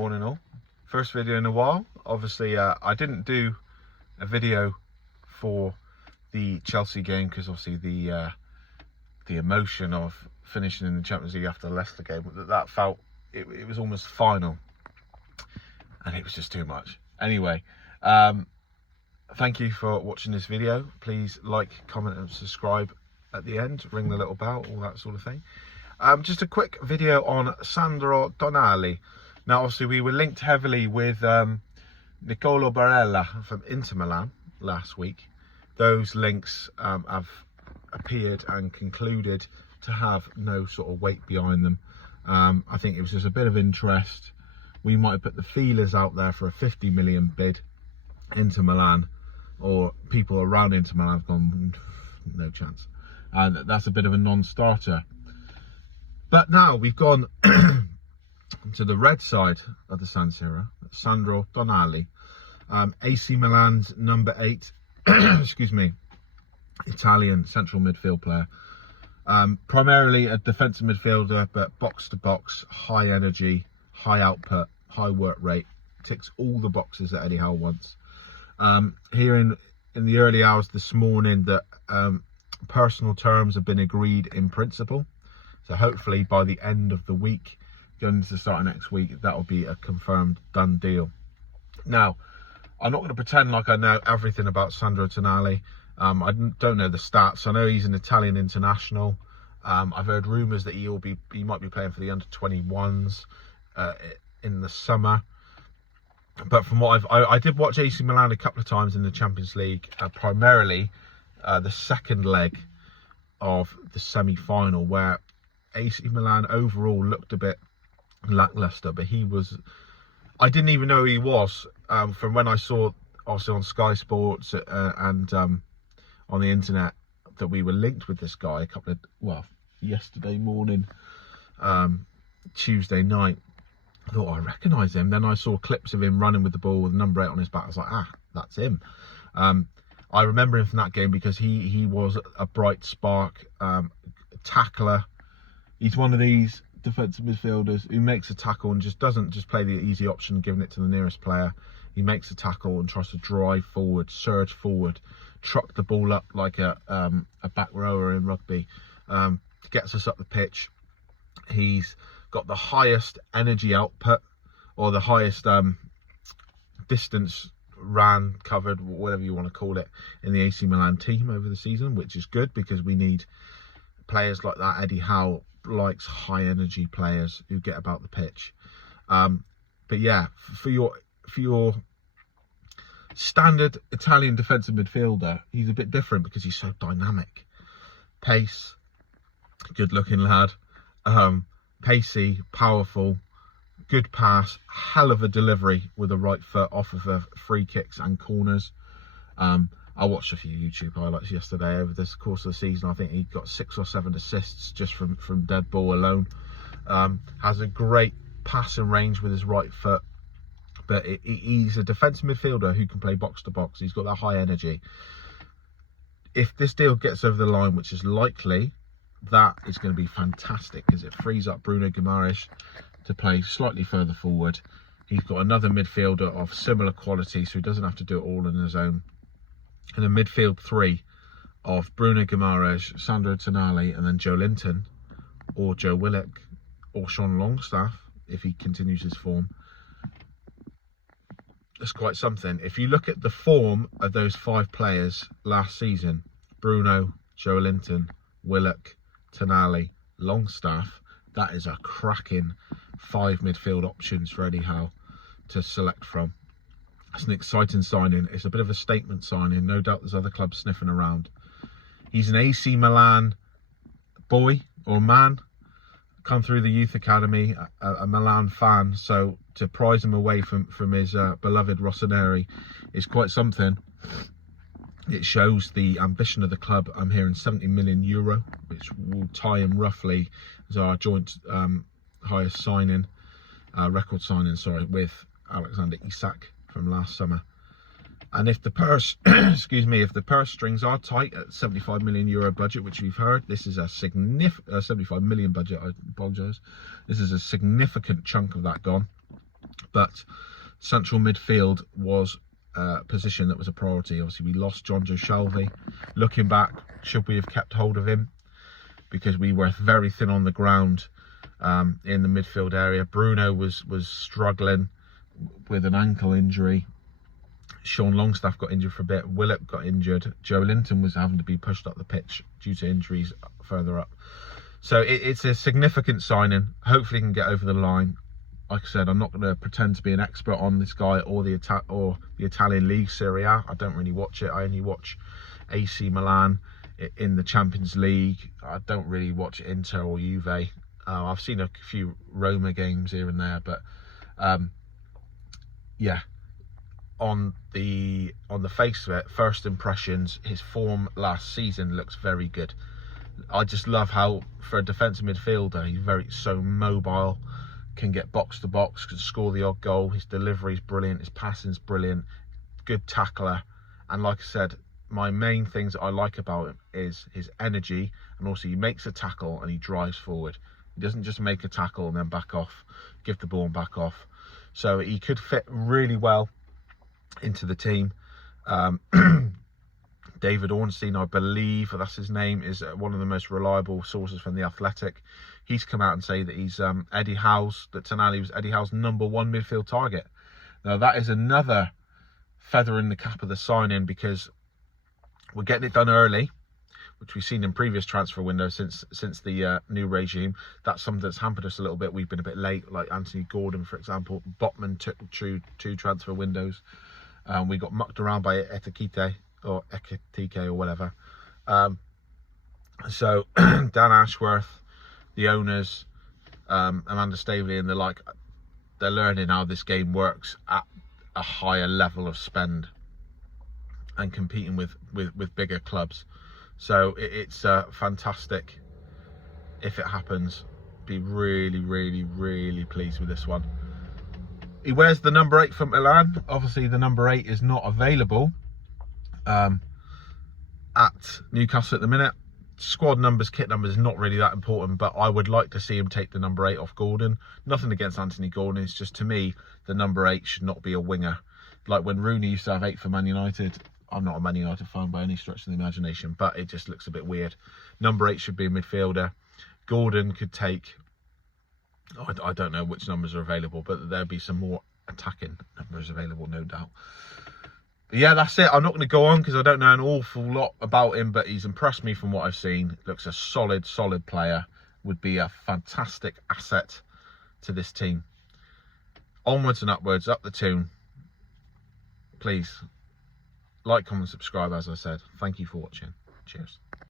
Morning all. First video in a while. Obviously I didn't do a video for the Chelsea game because obviously the emotion of finishing in the Champions League after the Leicester game, that felt it was almost final and it was just too much. Anyway, thank you for watching this video. Please like, comment and subscribe at the end, ring the little bell, all that sort of thing. Just a quick video on Sandro Tonali. Now, obviously, we were linked heavily with Nicolo Barella from Inter Milan last week. Those links have appeared and concluded to have no sort of weight behind them. I think it was just a bit of interest. We might have put the feelers out there for a 50 million bid. Inter Milan, or people around Inter Milan, have gone, no chance. And that's a bit of a non-starter. But now we've gone to the red side of the San Siro, Sandro Tonali, AC Milan's number 8, excuse me, Italian central midfield player. Primarily a defensive midfielder, but box to box, high energy, high output, high work rate, ticks all the boxes that Eddie Howe wants. Hearing in the early hours this morning that personal terms have been agreed in principle. So hopefully by the end of the week, going into the start of next week, that will be a confirmed done deal. Now, I'm not going to pretend like I know everything about Sandro Tonali. I don't know the stats. I know he's an Italian international. I've heard rumours that he might be playing for the under-21s in the summer. But from what I did watch AC Milan a couple of times in the Champions League, primarily the second leg of the semi-final, where AC Milan overall looked a bit lackluster, but I didn't even know who he was from when I saw, obviously on Sky Sports and on the internet, that we were linked with this guy yesterday morning, Tuesday night. I thought, I recognise him. Then I saw clips of him running with the ball with number 8 on his back. I was like, that's him. I remember him from that game because he was a bright spark, tackler. He's one of these defensive midfielders who makes a tackle and doesn't just play the easy option, giving it to the nearest player. He makes a tackle and tries to drive forward, surge forward, truck the ball up like a back rower in rugby. Gets us up the pitch. He's got the highest energy output, or the highest distance ran, covered, whatever you want to call it, in the AC Milan team over the season, which is good because we need players like that. Eddie Howe likes high energy players who get about the pitch. But yeah, for your standard Italian defensive midfielder, he's a bit different because he's so dynamic. Pace, good looking lad, pacey, powerful, good pass, hell of a delivery with the right foot off of free kicks and corners. I watched a few YouTube highlights yesterday over this course of the season. I think he got 6 or 7 assists just from dead ball alone. Has a great passing range with his right foot, but he's a defensive midfielder who can play box to box. He's got that high energy. If this deal gets over the line, which is likely, that is going to be fantastic because it frees up Bruno Guimaraes to play slightly further forward. He's got another midfielder of similar quality, so he doesn't have to do it all on his own. And a midfield 3 of Bruno Guimaraes, Sandro Tonali, and then Joe Linton, or Joe Willock, or Sean Longstaff, if he continues his form. That's quite something. If you look at the form of those 5 players last season, Bruno, Joe Linton, Willock, Tonali, Longstaff, that is a cracking 5 midfield options for Eddie Howe to select from. It's an exciting signing. It's a bit of a statement signing. No doubt there's other clubs sniffing around. He's an AC Milan boy or man, come through the youth academy, a Milan fan. So to prize him away from his beloved Rossoneri is quite something. It shows the ambition of the club. I'm hearing €70 million, which will tie him roughly as our joint highest signing, record signing, with Alexander Isak from last summer. And if the purse, excuse me, if the purse strings are tight at €75 million budget, which we've heard, this is a significant, 75 million budget, I apologise. This is a significant chunk of that gone. But central midfield was a position that was a priority. Obviously, we lost John Joe Shelvey. Looking back, should we have kept hold of him? Because we were very thin on the ground in the midfield area. Bruno was struggling with an ankle injury. Sean Longstaff got injured for a bit. Willett got injured. Joe Linton was having to be pushed up the pitch due to injuries further up. So it's a significant signing. Hopefully he can get over the line. Like I said, I'm not going to pretend to be an expert on this guy or the Italian League, Serie A. I don't really watch it. I only watch AC Milan in the Champions League. I don't really watch Inter or Juve. I've seen a few Roma games here and there, but yeah, on the face of it, first impressions, his form last season looks very good. I just love how, for a defensive midfielder, he's so mobile, can get box to box, can score the odd goal. His delivery is brilliant, his passing's brilliant, good tackler. And like I said, my main things that I like about him is his energy, and also he makes a tackle and he drives forward. He doesn't just make a tackle and then back off, give the ball and back off. So he could fit really well into the team. David Ornstein, I believe that's his name, is one of the most reliable sources from The Athletic. He's come out and say that he's Eddie Howe's, that Tonali was Eddie Howe's #1 midfield target. Now that is another feather in the cap of the signing, because we're getting it done early, which we've seen in previous transfer windows since the new regime. That's something that's hampered us a little bit. We've been a bit late, like Anthony Gordon, for example. Botman took two transfer windows. We got mucked around by Ekitike or whatever. So Dan Ashworth, the owners, Amanda Staveley and the like, they're learning how this game works at a higher level of spend and competing with bigger clubs. So it's fantastic if it happens. Be really pleased with this one. He wears the number 8 for Milan. Obviously the number 8 is not available at Newcastle at the minute. Squad numbers, kit numbers is not really that important, but I would like to see him take the number 8 off Gordon. Nothing against Anthony Gordon, it's just, to me, the number 8 should not be a winger. Like when Rooney used to have 8 for Man United. I'm not a Man United fan by any stretch of the imagination, but it just looks a bit weird. Number 8 should be a midfielder. Gordon could take, I don't know which numbers are available, but there'll be some more attacking numbers available, no doubt. But yeah, that's it. I'm not going to go on because I don't know an awful lot about him, but he's impressed me from what I've seen. Looks a solid player. Would be a fantastic asset to this team. Onwards and upwards, up the Toon. Please like, comment, subscribe, as I said. Thank you for watching. Cheers.